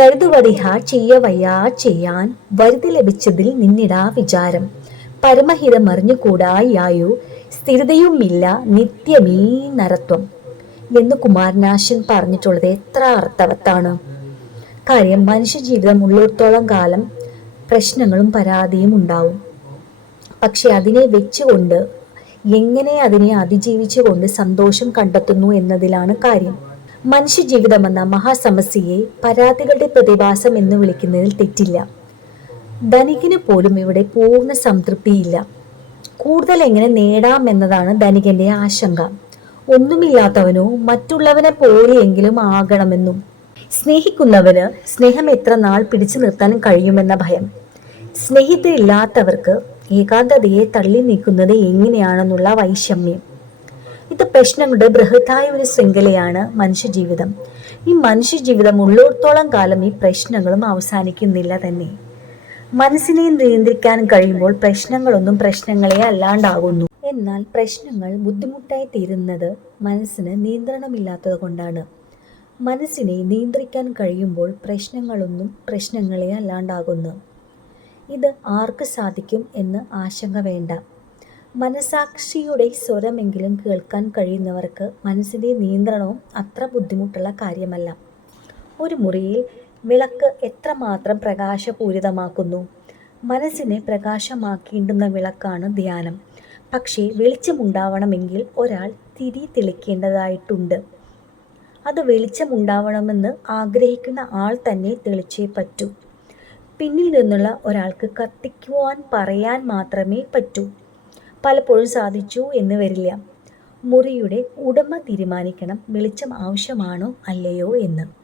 കരുതുവതിഹ ചെയ്യവയ്യാ ചെയ്യാൻ വരുതി ലഭിച്ചതിൽ നിന്നിടാ വിചാരം. പരമഹിതമറിഞ്ഞുകൂടായായു സ്ഥിരതയുമില്ല നിത്യമീ നരത്വം. എന്ന് കുമാരനാശൻ പറഞ്ഞിട്ടുള്ളത് എത്ര അർത്ഥവത്താണ്. കാര്യം മനുഷ്യജീവിതം ഉള്ളിടത്തോളം കാലം പ്രശ്നങ്ങളും പരാതിയും ഉണ്ടാവും. പക്ഷെ അതിനെ വെച്ചുകൊണ്ട് എങ്ങനെ അതിനെ അതിജീവിച്ചുകൊണ്ട് സന്തോഷം കണ്ടെത്തുന്നു എന്നതിലാണ് കാര്യം. മനുഷ്യജീവിതം എന്ന മഹാസമസ്യയെ പരാതികളുടെ പ്രതിഭാസം എന്ന് വിളിക്കുന്നതിൽ തെറ്റില്ല. ധനികന് പോലും ഇവിടെ പൂർണ സംതൃപ്തിയില്ല. കൂടുതൽ എങ്ങനെ നേടാം എന്നതാണ് ധനികന്റെ ആശങ്ക. ഒന്നുമില്ലാത്തവനോ മറ്റുള്ളവനെ പോലെയെങ്കിലും ആകണമെന്നും സ്നേഹിക്കുന്നവന് സ്നേഹം എത്ര നാൾ പിടിച്ചു നിർത്താൻ കഴിയുമെന്ന ഭയം. സ്നേഹിതരില്ലാത്തവർക്ക് ഏകാന്തതയെ തള്ളി നീക്കുന്നത് എങ്ങനെയാണെന്നുള്ള വൈഷമ്യം. ഇത് പ്രശ്നങ്ങളുടെ ബൃഹത്തായ ഒരു ശൃംഖലയാണ് മനുഷ്യജീവിതം. ഈ മനുഷ്യജീവിതം ഉള്ളിടത്തോളം കാലം ഈ പ്രശ്നങ്ങളും അവസാനിക്കുന്നില്ല തന്നെ. മനസ്സിനെ നിയന്ത്രിക്കാൻ കഴിയുമ്പോൾ പ്രശ്നങ്ങളൊന്നും പ്രശ്നങ്ങളെ അല്ലാണ്ടാകുന്നു. എന്നാൽ പ്രശ്നങ്ങൾ ബുദ്ധിമുട്ടായി തീരുന്നത് മനസ്സിന് നിയന്ത്രണമില്ലാത്തത് കൊണ്ടാണ്. മനസ്സിനെ നിയന്ത്രിക്കാൻ കഴിയുമ്പോൾ പ്രശ്നങ്ങളൊന്നും പ്രശ്നങ്ങളെ അല്ലാണ്ടാകുന്നു. ഇത് ആർക്ക് സാധിക്കും എന്ന് ആശങ്ക വേണ്ട. മനസാക്ഷിയുടെ സ്വരമെങ്കിലും കേൾക്കാൻ കഴിയുന്നവർക്ക് മനസ്സിന്റെ നിയന്ത്രണവും അത്ര ബുദ്ധിമുട്ടുള്ള കാര്യമല്ല. ഒരു മുറിയിൽ വിളക്ക് എത്രമാത്രം പ്രകാശപൂരിതമാക്കുന്നു? മനസ്സിനെ പ്രകാശമാക്കേണ്ടുന്ന വിളക്കാണ് ധ്യാനം. പക്ഷേ വെളിച്ചമുണ്ടാവണമെങ്കിൽ ഒരാൾ തിരി തെളിക്കേണ്ടതായിട്ടുണ്ട്. അത് വെളിച്ചമുണ്ടാവണമെന്ന് ആഗ്രഹിക്കുന്ന ആൾ തന്നെ തെളിച്ചേ പറ്റൂ. പിന്നിൽ നിന്നുള്ള ഒരാൾക്ക് കത്തിക്കുവാൻ പറയാൻ മാത്രമേ പറ്റൂ. പലപ്പോഴും സാധിച്ചു എന്ന് വരില്ല. മുറിയുടെ ഉടമ തീരുമാനിക്കണം വെളിച്ചം ആവശ്യമാണോ അല്ലയോ എന്ന്.